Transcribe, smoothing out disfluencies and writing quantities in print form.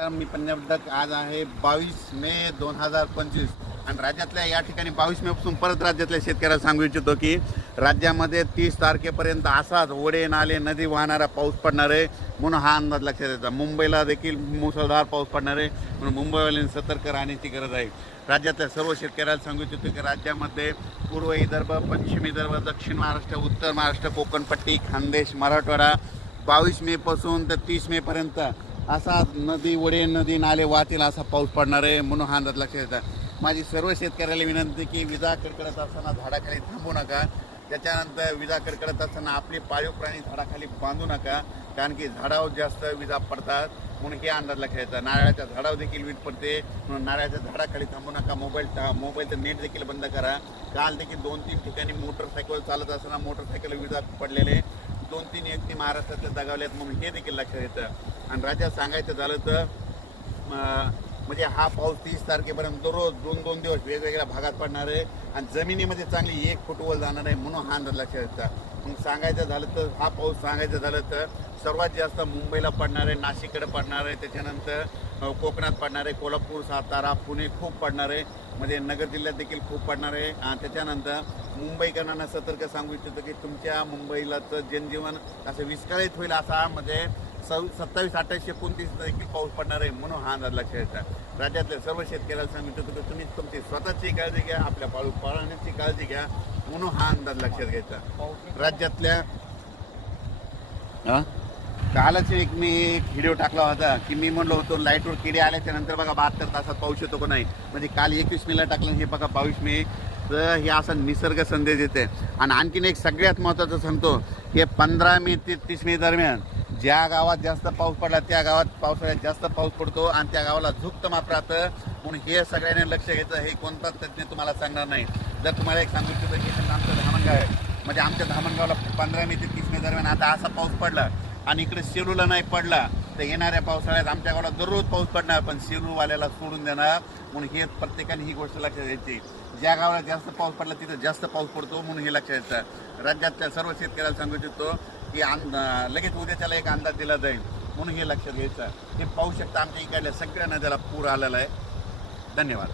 मी पंजाब आज आहे 22 मे 2025 आणि राज्यातल्या या ठिकाणी 22 मे पासून परत राज्यातल्या शेतकऱ्याला सांगू इच्छितो की राज्यामध्ये 30 तारखेपर्यंत असाच ओढे नाले नदी वाहणारा पाऊस पडणार आहे म्हणून हा अंदाज लक्षात येतो। मुंबईला देखील मुसळधार पाऊस पडणार आहे म्हणून मुंबईवाल्यांनी सतर्क राहण्याची गरज आहे। राज्यातल्या सर्व शेतकऱ्याला सांगू इच्छितो की राज्यामध्ये पूर्व विदर्भ, पश्चिम विदर्भ, दक्षिण महाराष्ट्र, उत्तर महाराष्ट्र, कोकणपट्टी, खानदेश, मराठवाडा 22 मे पासून तर 30 मे पर्यंत असा नदी ओढे नदी नाले वाहतील असा पाऊस पडणार आहे म्हणून हा अंदाज लक्षात येतात। माझी सर्व शेतकऱ्याला विनंती की विजा कडकडत असताना झाडाखाली थांबू नका। त्याच्यानंतर विजा कडकडत असताना आपले पाळीव प्राणी झाडाखाली बांधू नका, कारण की झाडावर जास्त विजा पडतात म्हणून हे अंदाज लक्षात येतात। नारळाच्या झाडावर देखील वीज पडते म्हणून नारळाच्या झाडाखाली थांबू नका। मोबाईलचं नेट देखील बंद करा। काल देखील 2-3 ठिकाणी मोटरसायकल चालत असताना मोटरसायकल विजा पडलेले 2-3 व्यक्ती महाराष्ट्रातले दगावलेत म्हणून हे देखील लक्षात येतं। आणि राज्यात सांगायचं झालं तर म्हणजे हा पाऊस 30 तारखेपर्यंत दररोज 2-2 दिवस वेगवेगळ्या भागात पडणार आहे आणि जमिनीमध्ये चांगली 1 फूट वर जाणार आहे म्हणून हा अंदाज लक्षात येतं। मग सांगायचं झालं तर हा पाऊस सांगायचं झालं तर सर्वात जास्त मुंबईला पडणार आहे, नाशिककडे पडणार आहे, त्याच्यानंतर कोकणात पडणार आहे, कोल्हापूर, सातारा, पुणे खूप पडणार आहे, म्हणजे नगर जिल्ह्यात देखील खूप पडणार आहे। आणि त्याच्यानंतर मुंबईकरांना सतर्क सांगू इच्छितो की तुमच्या मुंबईलाचं जनजीवन असं विस्कळीत होईल असा म्हणजे 27, 28, 29 देखील पाऊस पडणार आहे म्हणून हा अंदाज लक्षात येतात। राज्यातल्या सर्व शेतकऱ्याला सांगितलं की तुम्ही तुमची स्वतःची काळजी घ्या, आपल्या पाळण्याची काळजी घ्या म्हणून हा अंदाज लक्षात घ्यायचा। राज्यातल्या कालच मी एक व्हिडिओ टाकला होता की मी म्हणलो होतो लाईटवर किडे आल्याच्या नंतर बघा 72 तासात पाऊस येतो का नाही, म्हणजे काल 21 मेला टाकलं, हे बघा 22 मे तर हे असा निसर्ग संदेश देते। आणि आणखीन एक सगळ्यात महत्त्वाचं सांगतो की 15 मे ते 30 मे दरम्यान ज्या गावात जास्त पाऊस पडला त्या गावात पावसाळ्यात जास्त पाऊस पडतो आणि त्या गावाला झुकतं माप राहतं म्हणून हे सगळ्यांनी लक्ष घ्यायचं। हे कोणताच तज्ज्ञ तुम्हाला सांगणार नाही। जर तुम्हाला एक सांगू इच्छितो की आमचं धामणगाव आहे, म्हणजे आमच्या धामणगावला 15 मे ते 30 मे दरम्यान आता असा पाऊस पडला आणि इकडे सेलूला नाही पडला तर येणाऱ्या पावसाळ्यात आमच्या गावाला दररोज पाऊस पडणार पण सेलूवाल्याला सोडून देणार म्हणून हे प्रत्येकाने ही गोष्ट लक्षात घ्यायची। ज्या गावाला जास्त पाऊस पडला तिथं जास्त पाऊस पडतो म्हणून हे लक्षात येतं। राज्यातल्या सर्व शेतकऱ्याला सांगू इच्छितो की लगेच उद्याच्याला एक अंदाज दिला जाईल म्हणून हे लक्षात घ्यायचं। हे पाहू शकता आमच्या इकडल्या सगळ्या नद्याला पूर आलेला आहे। धन्यवाद।